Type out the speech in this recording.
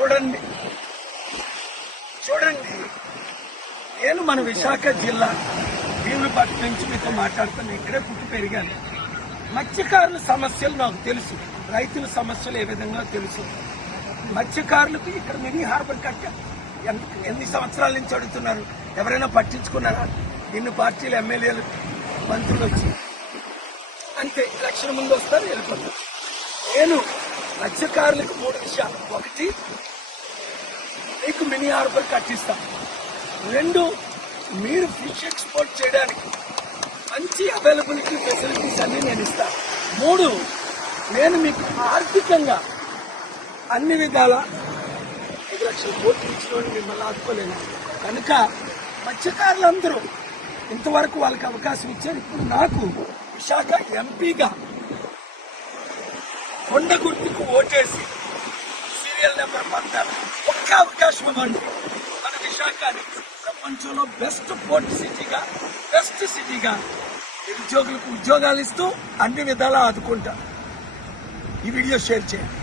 చూడండి చూడండి, నేను మన విశాఖ జిల్లా భీములపట్నం నుంచి మీతో మాట్లాడుతాను. ఇక్కడే పుట్టి పెరిగాను. మత్స్యకారుల సమస్యలు నాకు తెలుసు, రైతుల సమస్యలు ఏ విధంగా తెలుసు. మత్స్యకారులకు ఇక్కడ మినీ హార్బర్ కట్టారు. ఎన్ని సంవత్సరాల నుంచి అడుగుతున్నారు, ఎవరైనా పట్టించుకున్నారా? ఇన్ని పార్టీలు, ఎమ్మెల్యేలు, మంత్రులు వచ్చి అంతే ఎలక్షన్ ముందు వస్తారు, వెళ్ళిపోతారు. నేను మత్స్యకారులకు 3 విషయాలు: 1, మీకు మినీ హార్బర్ కట్టిస్తాం. 2, మీరు ఫిష్ ఎక్స్పోర్ట్ చేయడానికి మంచి అవైలబిలిటీ ఫెసిలిటీస్ అన్ని నేను ఇస్తాను. 3, నేను మీకు ఆర్థికంగా అన్ని విధాల 5 లక్షల కోట్లు ఇచ్చిన మిమ్మల్ని ఆదుకోలేను. కనుక మత్స్యకారులందరూ ఇంతవరకు వాళ్ళకి అవకాశం ఇచ్చారు. ఇప్పుడు నాకు విశాఖ ఎంపీగా కొండ గుర్తుకు ఓటేసి సీరియల్ నెంబర్ 16 ఒక్క అవకాశం ఇవ్వండి. మన విశాఖని ప్రపంచంలో బెస్ట్ పోర్ట్ సిటీగా, బెస్ట్ సిటీగా నిరుద్యోగులకు ఉద్యోగాలు ఇస్తూ అన్ని విధాలా ఆదుకుంటా. ఈ వీడియో షేర్ చేయండి.